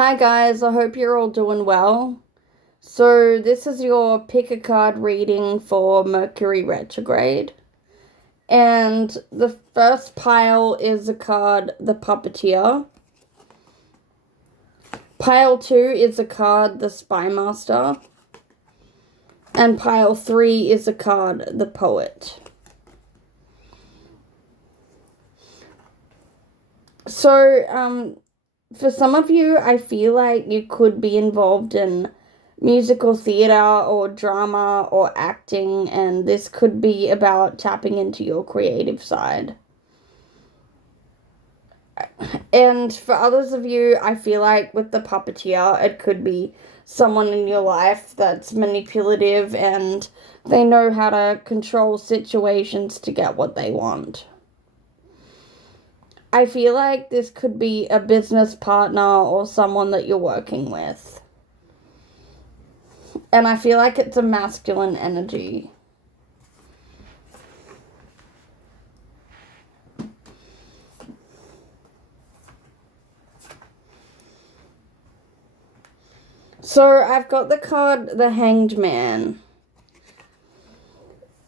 Hi guys, I hope you're all doing well. So this is your pick a card reading for Mercury Retrograde. And the first pile is the card, the Puppeteer. Pile 2 is the card, the Spymaster. And pile 3 is the card, the Poet. So, for some of you, I feel like you could be involved in musical theater or drama or acting, and this could be about tapping into your creative side. And for others of you, I feel like with the Puppeteer, it could be someone in your life that's manipulative and they know how to control situations to get what they want. I feel like this could be a business partner or someone that you're working with. And I feel like it's a masculine energy. So I've got the card, the Hanged Man.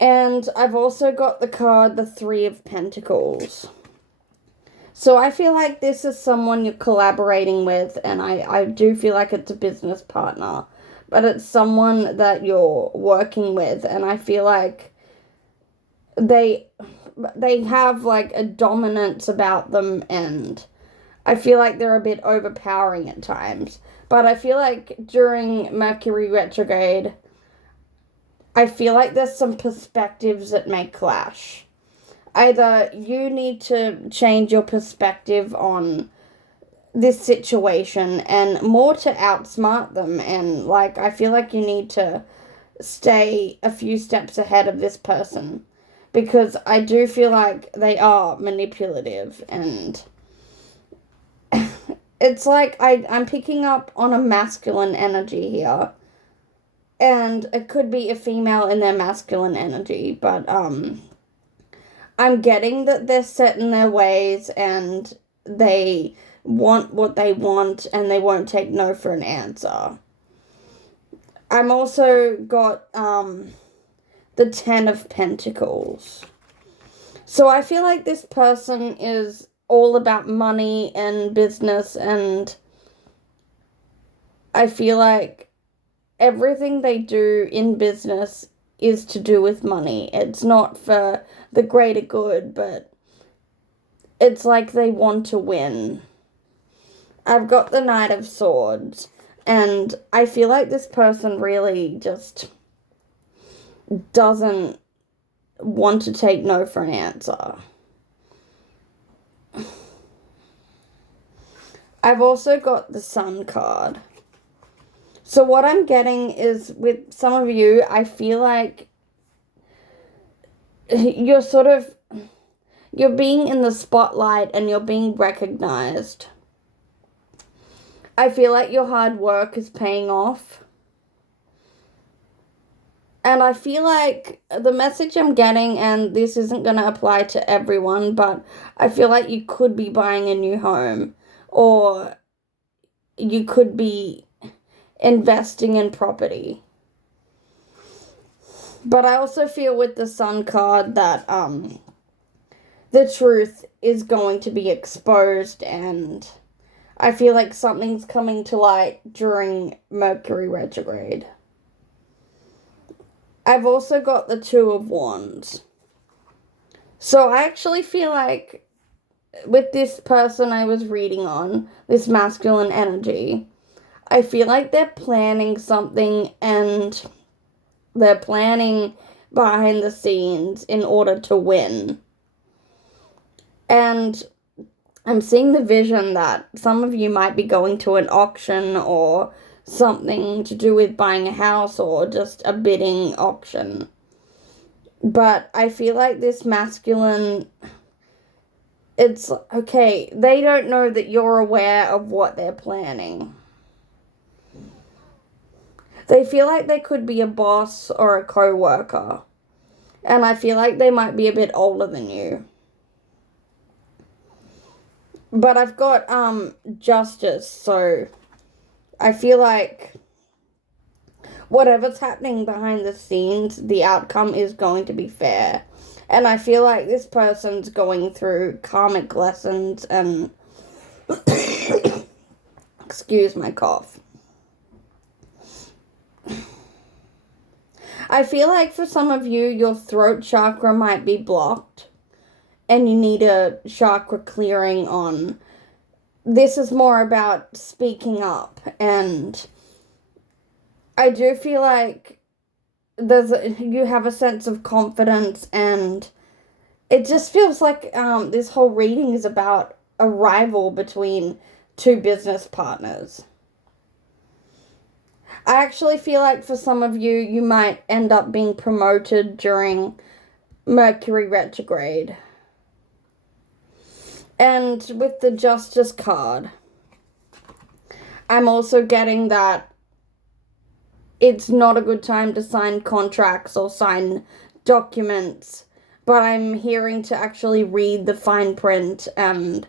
And I've also got the card, the Three of Pentacles. So I feel like this is someone you're collaborating with, and I do feel like it's a business partner. But it's someone that you're working with, and I feel like they have like a dominance about them, and I feel like they're a bit overpowering at times. But I feel like during Mercury retrograde, I feel like there's some perspectives that may clash. Either you need to change your perspective on this situation and more to outsmart them, and like I feel like you need to stay a few steps ahead of this person, because I do feel like they are manipulative, and it's like I'm picking up on a masculine energy here, and it could be a female in their masculine energy, but I'm getting that they're set in their ways and they want what they want and they won't take no for an answer. I'm also got the Ten of Pentacles. So I feel like this person is all about money and business, and I feel like everything they do in business is to do with money. It's not for the greater good, but it's like they want to win. I've got the Knight of Swords, and I feel like this person really just doesn't want to take no for an answer. I've also got the Sun card. So what I'm getting is, with some of you, I feel like you're being in the spotlight and you're being recognized. I feel like your hard work is paying off. And I feel like the message I'm getting, and this isn't going to apply to everyone, but I feel like you could be buying a new home, or you could be investing in property. But I also feel with the Sun card that the truth is going to be exposed, and I feel like something's coming to light during Mercury retrograde. I've also got the Two of Wands. So I actually feel like with this person I was reading on, this masculine energy, I feel like they're planning something, and they're planning behind the scenes in order to win. And I'm seeing the vision that some of you might be going to an auction or something to do with buying a house or just a bidding auction. But I feel like this masculine, it's okay, they don't know that you're aware of what they're planning. They feel like they could be a boss or a co-worker, and I feel like they might be a bit older than you. But I've got Justice, so I feel like whatever's happening behind the scenes, the outcome is going to be fair. And I feel like this person's going through karmic lessons and excuse my cough. I feel like for some of you, your throat chakra might be blocked and you need a chakra clearing on. This is more about speaking up, and I do feel like you have a sense of confidence, and it just feels like this whole reading is about a rival between two business partners. I actually feel like for some of you, you might end up being promoted during Mercury Retrograde. And with the Justice card, I'm also getting that it's not a good time to sign contracts or sign documents, but I'm hearing to actually read the fine print and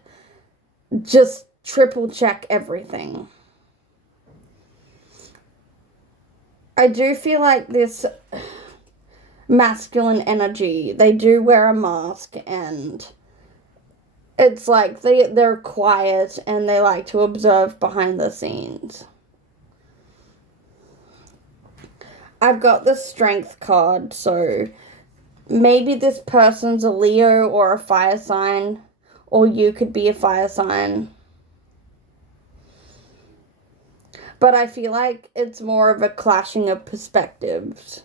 just triple check everything. I do feel like this masculine energy, they do wear a mask, and it's like they're quiet and they like to observe behind the scenes. I've got the Strength card, so maybe this person's a Leo or a fire sign, or you could be a fire sign. But I feel like it's more of a clashing of perspectives.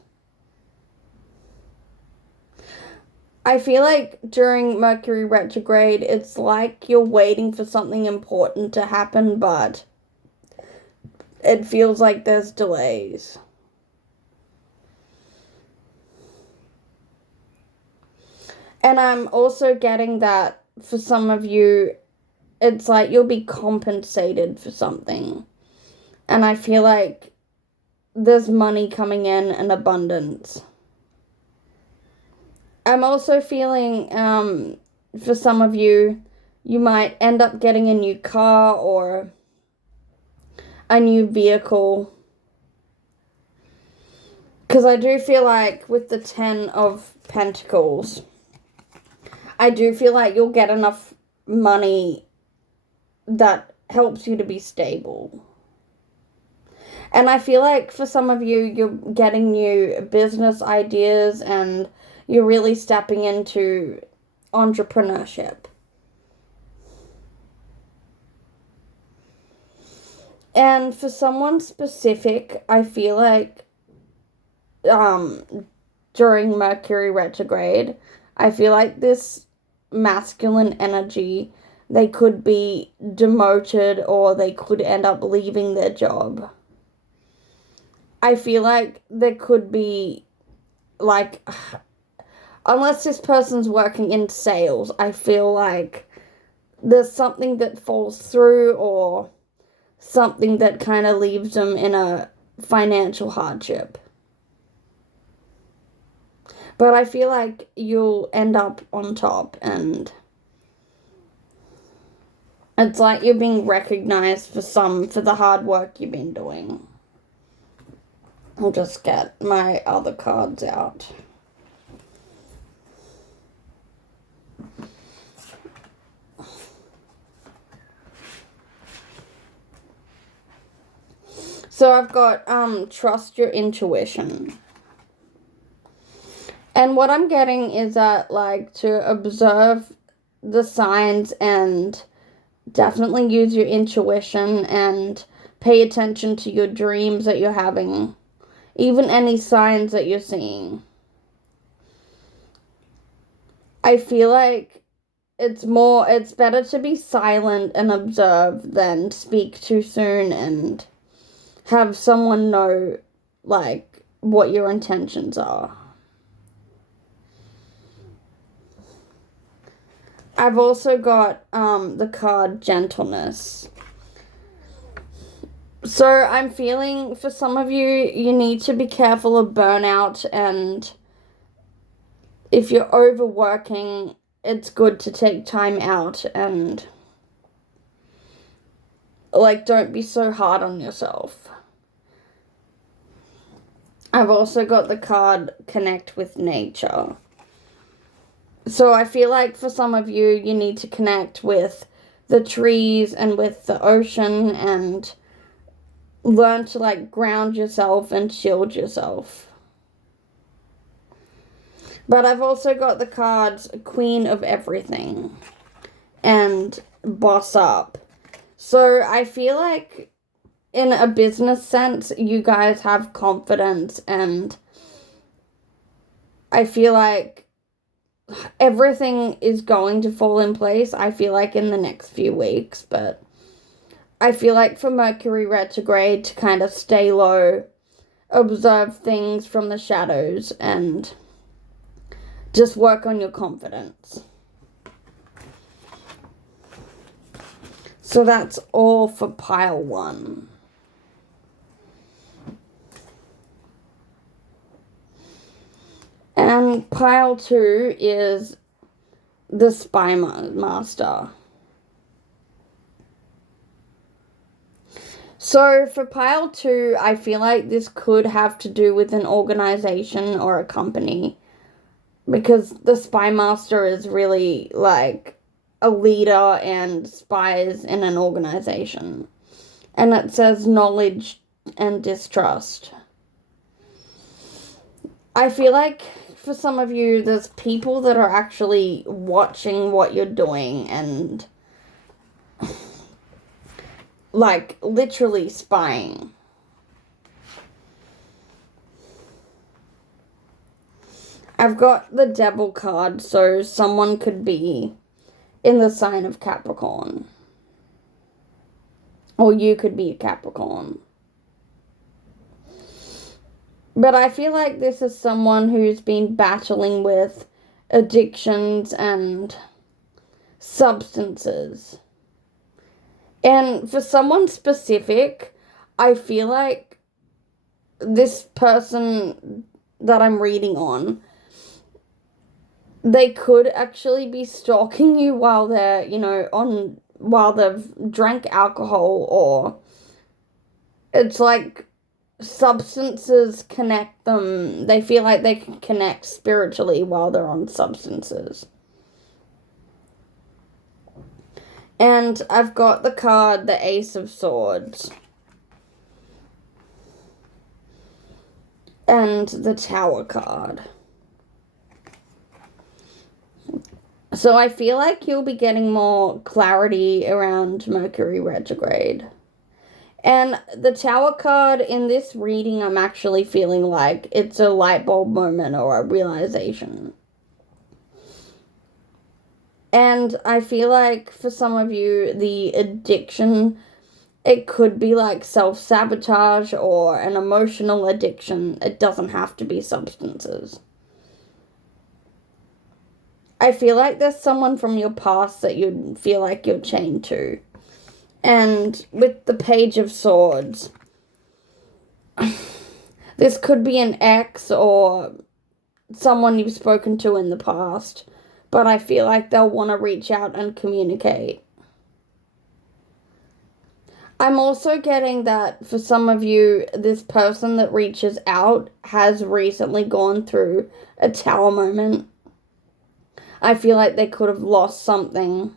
I feel like during Mercury Retrograde, it's like you're waiting for something important to happen, but it feels like there's delays. And I'm also getting that for some of you, it's like you'll be compensated for something. And I feel like there's money coming in abundance. I'm also feeling, for some of you, you might end up getting a new car or a new vehicle. Because I do feel like with the 10 of Pentacles, I do feel like you'll get enough money that helps you to be stable. And I feel like for some of you, you're getting new business ideas and you're really stepping into entrepreneurship. And for someone specific, I feel like during Mercury Retrograde, I feel like this masculine energy, they could be demoted or they could end up leaving their job. I feel like there could be, like, unless this person's working in sales, I feel like there's something that falls through or something that kind of leaves them in a financial hardship. But I feel like you'll end up on top, and it's like you're being recognized for the hard work you've been doing. I'll just get my other cards out. So I've got trust your intuition. And what I'm getting is that, like, to observe the signs and definitely use your intuition and pay attention to your dreams that you're having. Even any signs that you're seeing. I feel like it's better to be silent and observe than speak too soon and have someone know, like, what your intentions are. I've also got the card Gentleness. So I'm feeling, for some of you, you need to be careful of burnout, and if you're overworking, it's good to take time out and Like, don't be so hard on yourself. I've also got the card Connect with Nature. So I feel like for some of you, you need to connect with the trees and with the ocean and learn to, like, ground yourself and shield yourself. But I've also got the cards Queen of Everything and Boss Up. So I feel like in a business sense, you guys have confidence, and I feel like everything is going to fall in place, I feel like, in the next few weeks. But I feel like for Mercury retrograde to kind of stay low, observe things from the shadows, and just work on your confidence. So that's all for pile 1. And pile 2 is the Spy Master. So for pile 2, I feel like this could have to do with an organization or a company, because the Spy Master is really like a leader and spies in an organization. And it says knowledge and distrust. I feel like for some of you, there's people that are actually watching what you're doing and, like, literally spying. I've got the Devil card, so someone could be in the sign of Capricorn. Or you could be a Capricorn. But I feel like this is someone who's been battling with addictions and substances. And for someone specific, I feel like this person that I'm reading on, they could actually be stalking you while they're, while they've drank alcohol, or it's like substances connect them. They feel like they can connect spiritually while they're on substances. And I've got the card, the Ace of Swords. And the Tower card. So I feel like you'll be getting more clarity around Mercury retrograde. And the Tower card in this reading, I'm actually feeling like it's a light bulb moment or a realization. And I feel like for some of you, the addiction, it could be like self-sabotage or an emotional addiction. It doesn't have to be substances. I feel like there's someone from your past that you feel like you're chained to. And with the Page of Swords, this could be an ex or someone you've spoken to in the past, but I feel like they'll want to reach out and communicate. I'm also getting that for some of you, this person that reaches out has recently gone through a Tower moment. I feel like they could have lost something.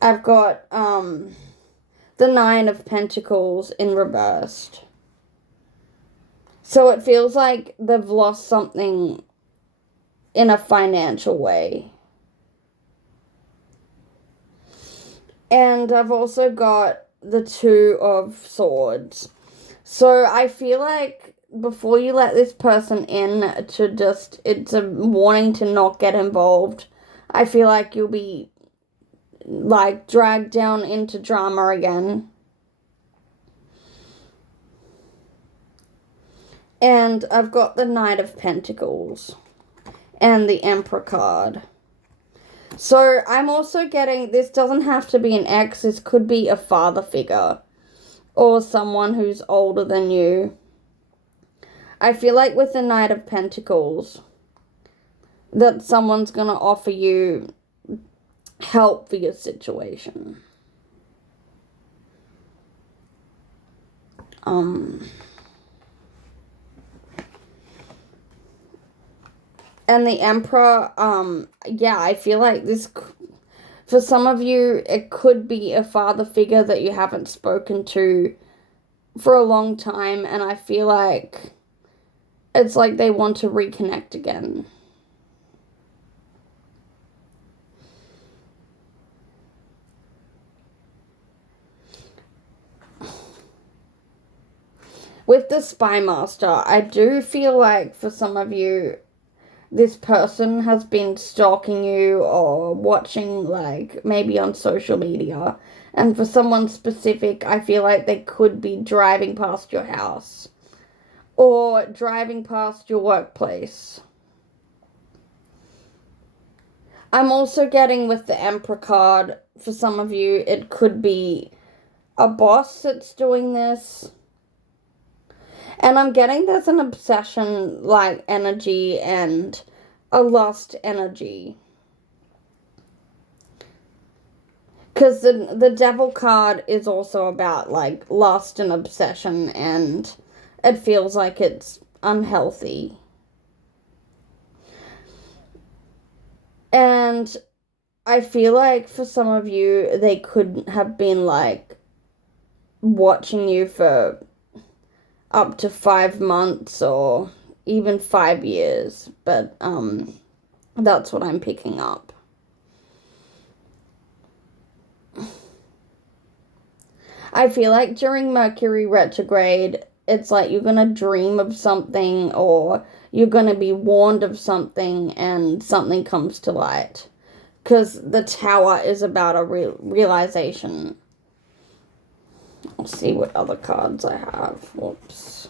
I've got the Nine of Pentacles in reversed. So it feels like they've lost something in a financial way. And I've also got the Two of Swords. So I feel like before you let this person in, it's a warning to not get involved. I feel like you'll be like dragged down into drama again. And I've got the Knight of Pentacles and the Emperor card. So I'm also getting, this doesn't have to be an ex, this could be a father figure or someone who's older than you. I feel like with the Knight of Pentacles, that someone's going to offer you help for your situation. And the Emperor, yeah, I feel like this, for some of you, it could be a father figure that you haven't spoken to for a long time, and I feel like it's like they want to reconnect again. With the Spy Master, I do feel like for some of you, this person has been stalking you or watching, like, maybe on social media. And for someone specific, I feel like they could be driving past your house or driving past your workplace. I'm also getting with the Emperor card, for some of you, it could be a boss that's doing this. And I'm getting there's an obsession, like, energy and a lust energy. Because the Devil card is also about, like, lust and obsession, and it feels like it's unhealthy. And I feel like for some of you, they could have been, like, watching you for up to 5 months or even 5 years, but that's what I'm picking up. I feel like during Mercury retrograde, it's like you're gonna dream of something or you're gonna be warned of something and something comes to light, because the Tower is about a realization. I'll see what other cards I have. Whoops.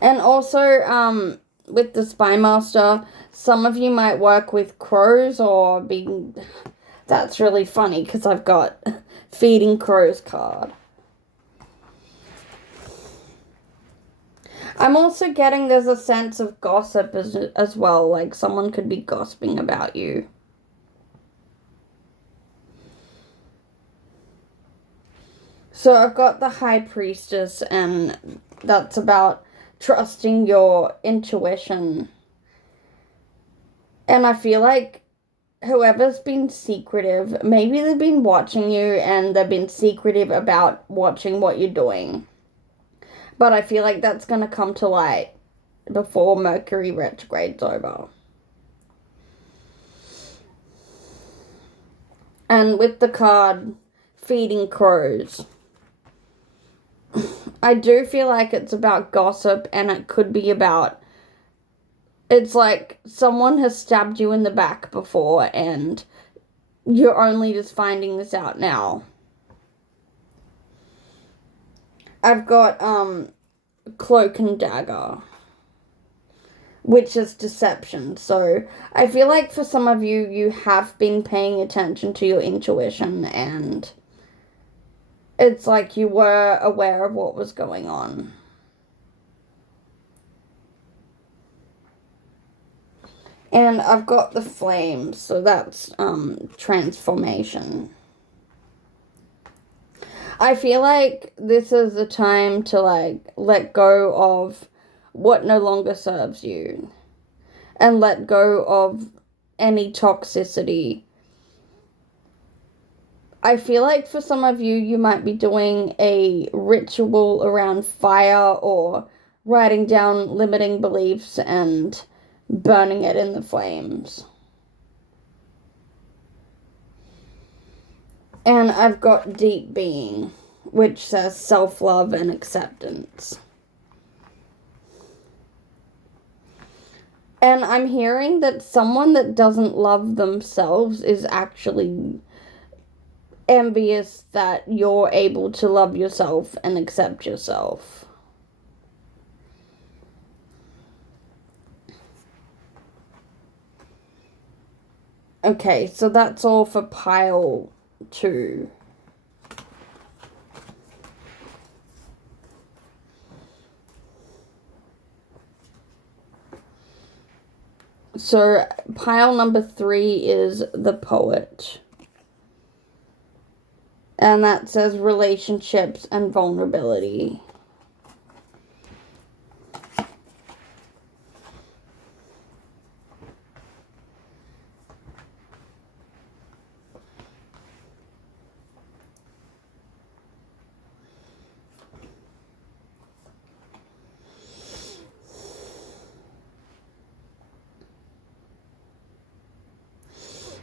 And also, with the Spy Master, some of you might work with crows or be... That's really funny because I've got Feeding Crows card. I'm also getting there's a sense of gossip as well, like someone could be gossiping about you. So I've got the High Priestess, and that's about trusting your intuition. And I feel like whoever's been secretive, maybe they've been watching you and they've been secretive about watching what you're doing. But I feel like that's going to come to light before Mercury retrograde's over. And with the card Feeding Crows, I do feel like it's about gossip, and it could be about... It's like someone has stabbed you in the back before and you're only just finding this out now. I've got Cloak and Dagger, which is deception. So I feel like for some of you, you have been paying attention to your intuition, and it's like you were aware of what was going on. And I've got the Flames, so that's transformation. I feel like this is the time to, like, let go of what no longer serves you and let go of any toxicity. I feel like for some of you, you might be doing a ritual around fire or writing down limiting beliefs and burning it in the flames. And I've got Deep Being, which says self-love and acceptance. And I'm hearing that someone that doesn't love themselves is actually envious that you're able to love yourself and accept yourself. Okay, so that's all for pile 2. So pile number 3 is the Poet. And that says relationships and vulnerability.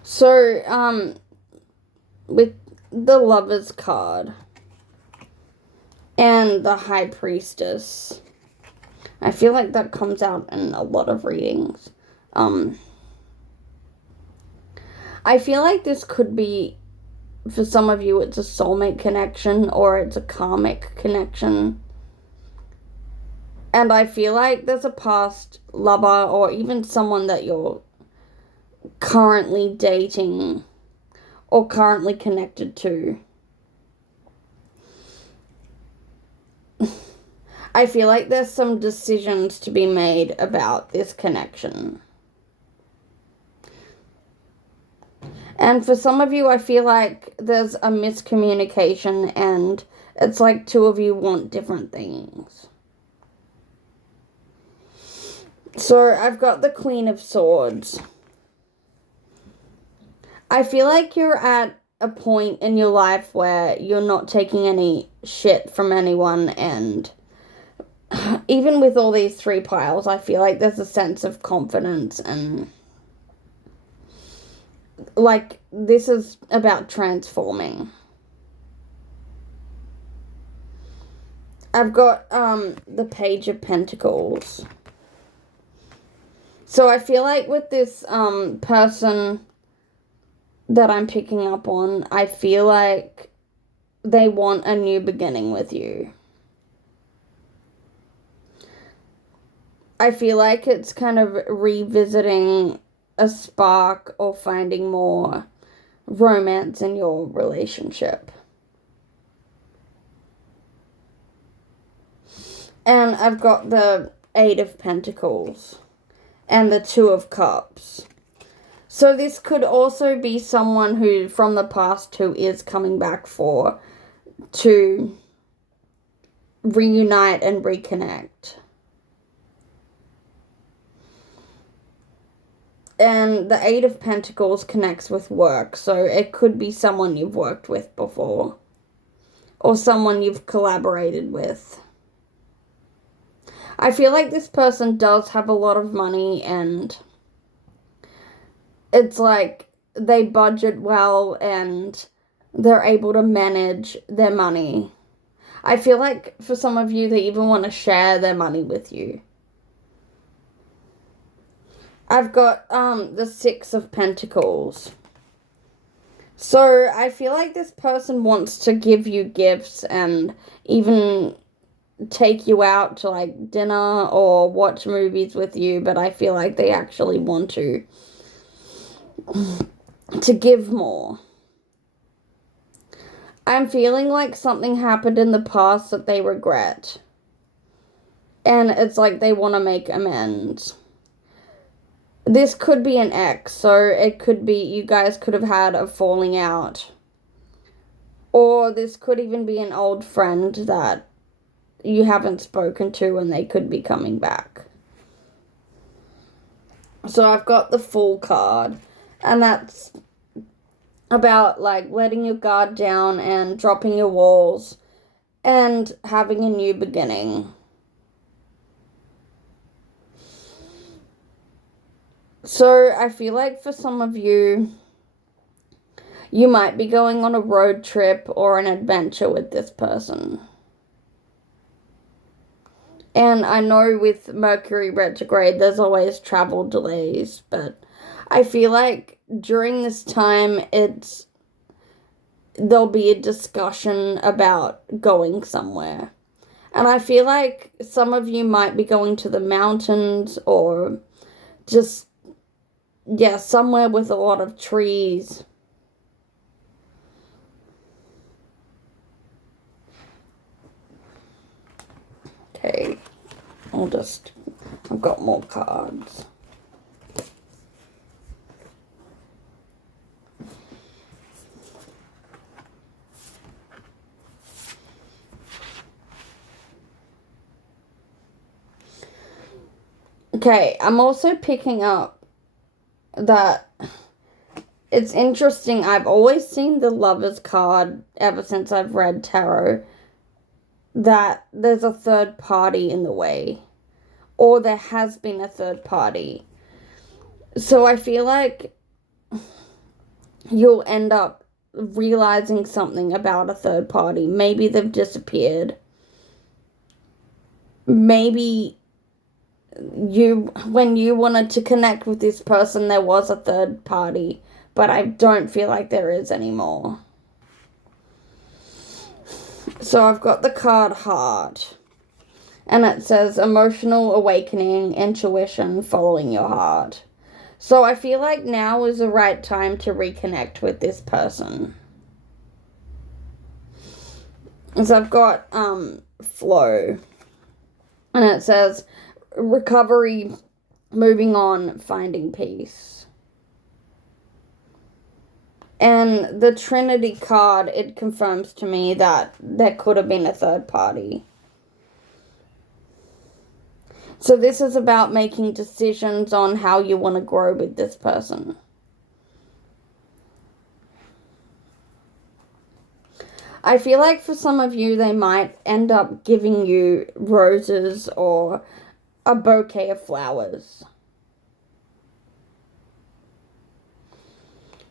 So, with the Lovers card and the High Priestess, I feel like that comes out in a lot of readings. I feel like this could be, for some of you, it's a soulmate connection or it's a karmic connection. And I feel like there's a past lover or even someone that you're currently dating or currently connected to. I feel like there's some decisions to be made about this connection. And for some of you, I feel like there's a miscommunication and it's like two of you want different things. So I've got the Queen of Swords. I feel like you're at a point in your life where you're not taking any shit from anyone, and even with all these 3 piles, I feel like there's a sense of confidence and like this is about transforming. I've got the Page of Pentacles. So I feel like with this person that I'm picking up on, I feel like they want a new beginning with you. I feel like it's kind of revisiting a spark or finding more romance in your relationship. And I've got the 8 of Pentacles and the 2 of Cups. So this could also be someone who, from the past, who is coming back to reunite and reconnect. And the 8 of Pentacles connects with work, so it could be someone you've worked with before, or someone you've collaborated with. I feel like this person does have a lot of money, and it's like they budget well and they're able to manage their money. I feel like for some of you, they even want to share their money with you. I've got the 6 of Pentacles. So I feel like this person wants to give you gifts and even take you out to like dinner or watch movies with you, but I feel like they actually want to give more. I'm feeling like something happened in the past that they regret. And it's like they want to make amends. This could be an ex, so it could be you guys could have had a falling out. Or this could even be an old friend that you haven't spoken to and they could be coming back. So I've got the Fool card, and that's about like letting your guard down and dropping your walls and having a new beginning. So I feel like for some of you, you might be going on a road trip or an adventure with this person. And I know with Mercury Retrograde, there's always travel delays, but I feel like during this time, there'll be a discussion about going somewhere. And I feel like some of you might be going to the mountains or just, somewhere with a lot of trees. Okay, I've got more cards. Okay, I'm also picking up that it's interesting. I've always seen the Lovers card ever since I've read tarot, that there's a third party in the way, or there has been a third party. So I feel like you'll end up realizing something about a third party. Maybe they've disappeared. Maybe when you wanted to connect with this person, there was a third party, but I don't feel like there is anymore. So I've got the card Heart, and it says emotional awakening, intuition, following your heart. So I feel like now is the right time to reconnect with this person. So I've got Flow, and it says recovery, moving on, finding peace. And the Trinity card, it confirms to me that there could have been a third party. So this is about making decisions on how you want to grow with this person. I feel like for some of you, they might end up giving you roses or a bouquet of flowers.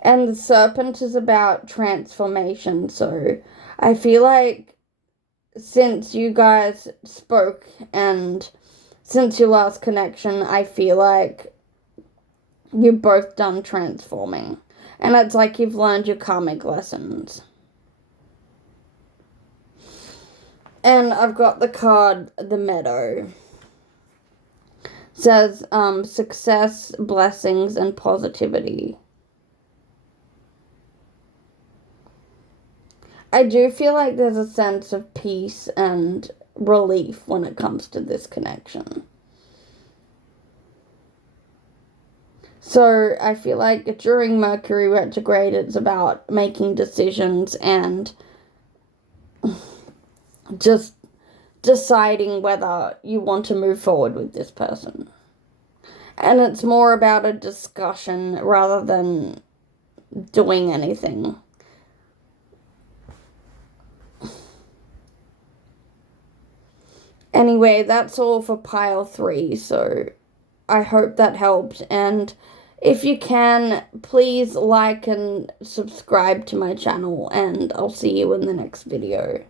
And the Serpent is about transformation. So I feel like since you guys spoke and since your last connection, I feel like you've both done transforming. And it's like you've learned your karmic lessons. And I've got the card, the Meadow. It says success, blessings, and positivity. I do feel like there's a sense of peace and relief when it comes to this connection. So I feel like during Mercury Retrograde, it's about making decisions and just deciding whether you want to move forward with this person. And it's more about a discussion rather than doing anything. Anyway, that's all for pile 3, so I hope that helped, and if you can, please like and subscribe to my channel, and I'll see you in the next video.